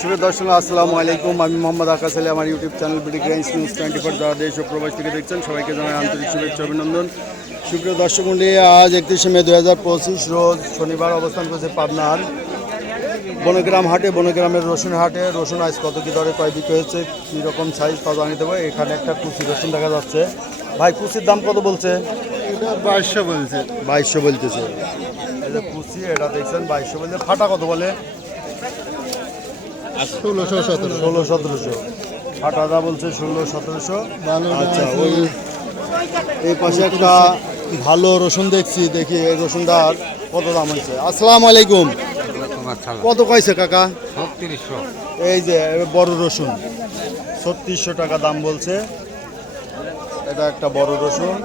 শুভ দর্শক আসসালামু আলাইকুম। আমি মোহাম্মদ আকাশ আলী। আমার ইউটিউব চ্যানেল বিডি গ্রাইন্স নিউজ 24 যারা দেশ ও প্রবাস থেকে দেখছেন সবাইকে জানাই আন্তরিক শুভেচ্ছা অভিনন্দন। সুপ্রিয় দর্শক মণ্ডলী, আজ 31শে মে 2025 রোজ শনিবার অবস্থান করছে পাবনার বনগ্রাম হাটে। বনগ্রামের রসুন হাটে রসুন আজ কত কী দরে কয় বিক্রি হয়েছে, কীরকম সাইজ তা জানিয়ে দেবো। এখানে একটা কুচি রসুন দেখা যাচ্ছে। ভাই কুচির দাম কত বলছে? এটা 2200 বলছে। 2200 বলতেছে। এই যে কুচি এটা দেখছেন 2200 বলছে। ফাটা কত বলে? 1600-1700। ফাটাদা বলছে 1600-1700। আচ্ছা, ওই এই পাশে একটা ভালো রসুন দেখছি, দেখি এই রসুনটার কত দাম হয়েছে। আসসালামু আলাইকুম। কত কইছে কাকা? 3600। এই যে বড় রসুন 3600 টাকা দাম বলছে। এটা একটা বড় রসুন।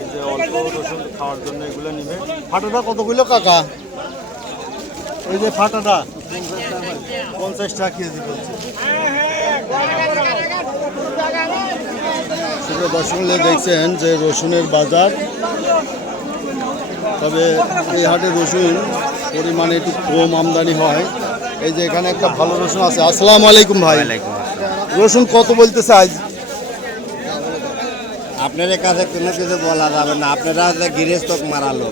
এই যে অল্প রসুন খাওয়ার জন্য এগুলো নিবে। ফাটাটা কত কইলো কাকা? এই যে ফাটাটা 50 টাকা কেজি বলছে। শুধু দর্শক দেখছেন যে রসুনের বাজার, তবে এই হাটে রসুন পরিমাণে একটু কম আমদানি হয়। এই যে এখানে একটা ভালো রসুন আছে। আসসালামু আলাইকুম ভাই। রসুন কত বলতেছে আজ? আপনার কাছে কোনো কিছু বলা যাবে না, আপনারা গৃহস্থ মারালো।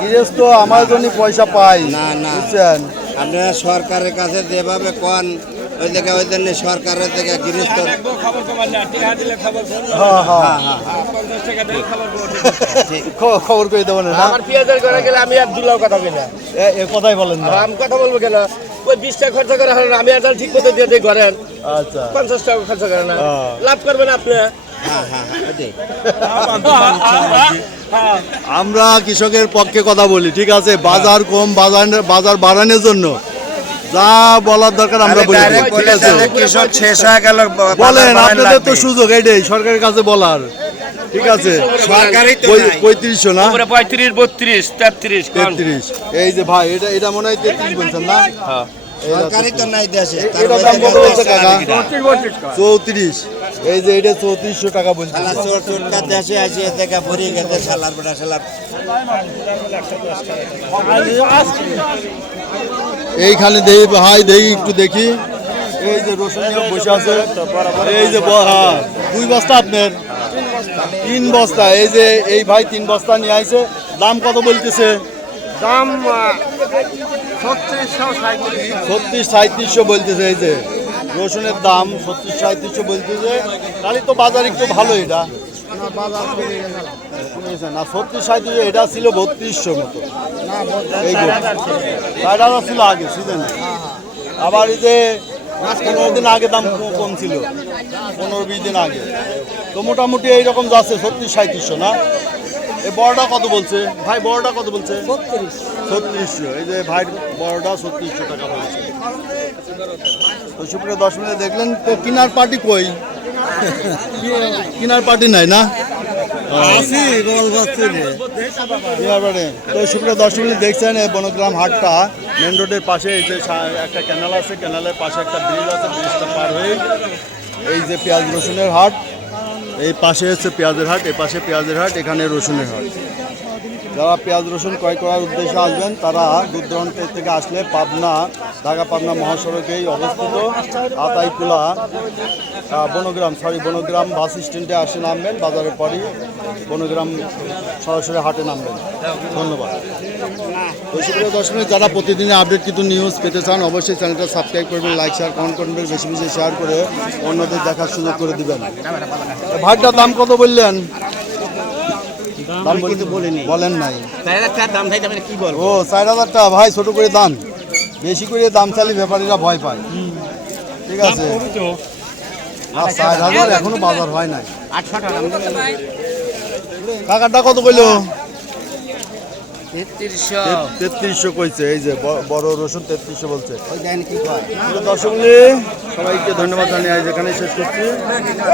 গৃহস্থ আমার জন্য পয়সা পাই না না, বুঝছেন। আপনারা সরকারের কাছে যেভাবে কন ওই জায়গায় ওই জন্য সরকারের থেকে গৃহস্থ খবর করে দেবো না। আমার পেঁয়াজের ঘরে গেলে আমি আর দুলাও কথা বলি না। এ কথাই বলেন না। আমি কথা বলবো কেন? ওই 20 টাকা খরচা করে হলো না, আমি আর ঠিক মতো দিয়ে দিই ঘরে। আচ্ছা, 50 টাকা খরচা করে না, লাভ করবেন আপনি। আমরা কৃষকের পক্ষে কথা বলি, ঠিক আছে। বাজার কম, বাজার বাড়ানোর জন্য যা বলার দরকার আমরা বলি, ঠিক আছে। কৃষক শেষ হয়ে গেল বলেন, আপনাদের তো সুযোগ এইটাই সরকারের কাছে বলার, ঠিক আছে। সরকারই তো 3500 না? 35, 32, 33। 33। এই যে ভাই এটা মনে হয় 33 বলছেন না? সরকারই তো নাই দেশে। এটা দাম কত বলছে কাকা? 34। এই যে এটা 3400 টাকা বলছে। চোরটা দেশে আছে থেকে ভরি গেছে সালার বড়া সালার। এইখানে দেখি ভাই, দেখি একটু দেখি। এই যে রসুন নিয়ে বসে আছে। এই যে 2 বস্তা আপনার? 3 বস্তা। এই যে এই ভাই 3 বস্তা নিয়ে আইছে। দাম কত বলতেছে? দাম 36-3700 বলতেছে। এই যে রসুনের দাম 36-3700 বলতেছে। তাহলে তো বাজার একটু ভালো। এটা না 36-3700, এটা ছিল 3200 মতো। এইগুলো 6000 ছিল আগে সিজনে। আবার এই যে 15 দিন আগে দাম কম ছিল, 15-20 দিন আগে। তো মোটামুটি এইরকম যাচ্ছে 36-3700 না? এই বড়টা কত বলছে ভাই? বড়টা কত বলছে? 3600। এই যে ভাই বড়টা 3600 টাকা বলছে। তো সুপ্রিয় দর্শক দেখলেন, তো কিনার পার্টি কই? কিনার পার্টি নাই না? তো সুপ্রিয় দর্শক দেখছেন এই বনগ্রাম হাটটা মেন রোডের পাশে। এই যে একটা ক্যানাল আছে, ক্যানালের পাশে একটা ব্রিজ আছে, ব্রিজটা পার হয়ে এই যে পেঁয়াজ রসুনের হাট। এই পাশে হচ্ছে পেঁয়াজের হাট, এই পাশে পেঁয়াজের হাট, এখানে রসুনের হাট। যারা পেঁয়াজ রসুন ক্রয় করার উদ্দেশ্যে আসবেন তারা দূর দূরান্তের থেকে আসলে ঢাকা পাবনা মহাসড়কেই অবস্থিত আতাইকুলা বনগ্রাম বাস স্ট্যান্ডে আসে নামবেন। বাজারের পরই বনগ্রাম সরাসরি হাটে নামবেন। ধন্যবাদ। সুপ্রিয় দর্শক, যারা প্রতিদিনের আপডেট কিন্তু নিউজ পেতে চান অবশ্যই চ্যানেলটা সাবস্ক্রাইব করবেন, লাইক শেয়ার কমেন্ট করবেন, বেশি বেশি শেয়ার করে অন্যদের দেখার সুযোগ করে দিবেন। ভাইটার দাম কত বললেন? দাম কিন্তু বলেন নাই। ও 4000 টাকা ভাই, ছোট করে দাম। বেশি করে দাম চালি ব্যাপারীরা ভয় পায়, ঠিক আছে। 4000 এখনো বাজার হয় নাই। কাকারটা কত কইলো? 3300 কইছে। এই যে বড় রসুন 3300 বলছে। দর্শক সবাইকে ধন্যবাদ জানিয়ে যেখানে শেষ করছি।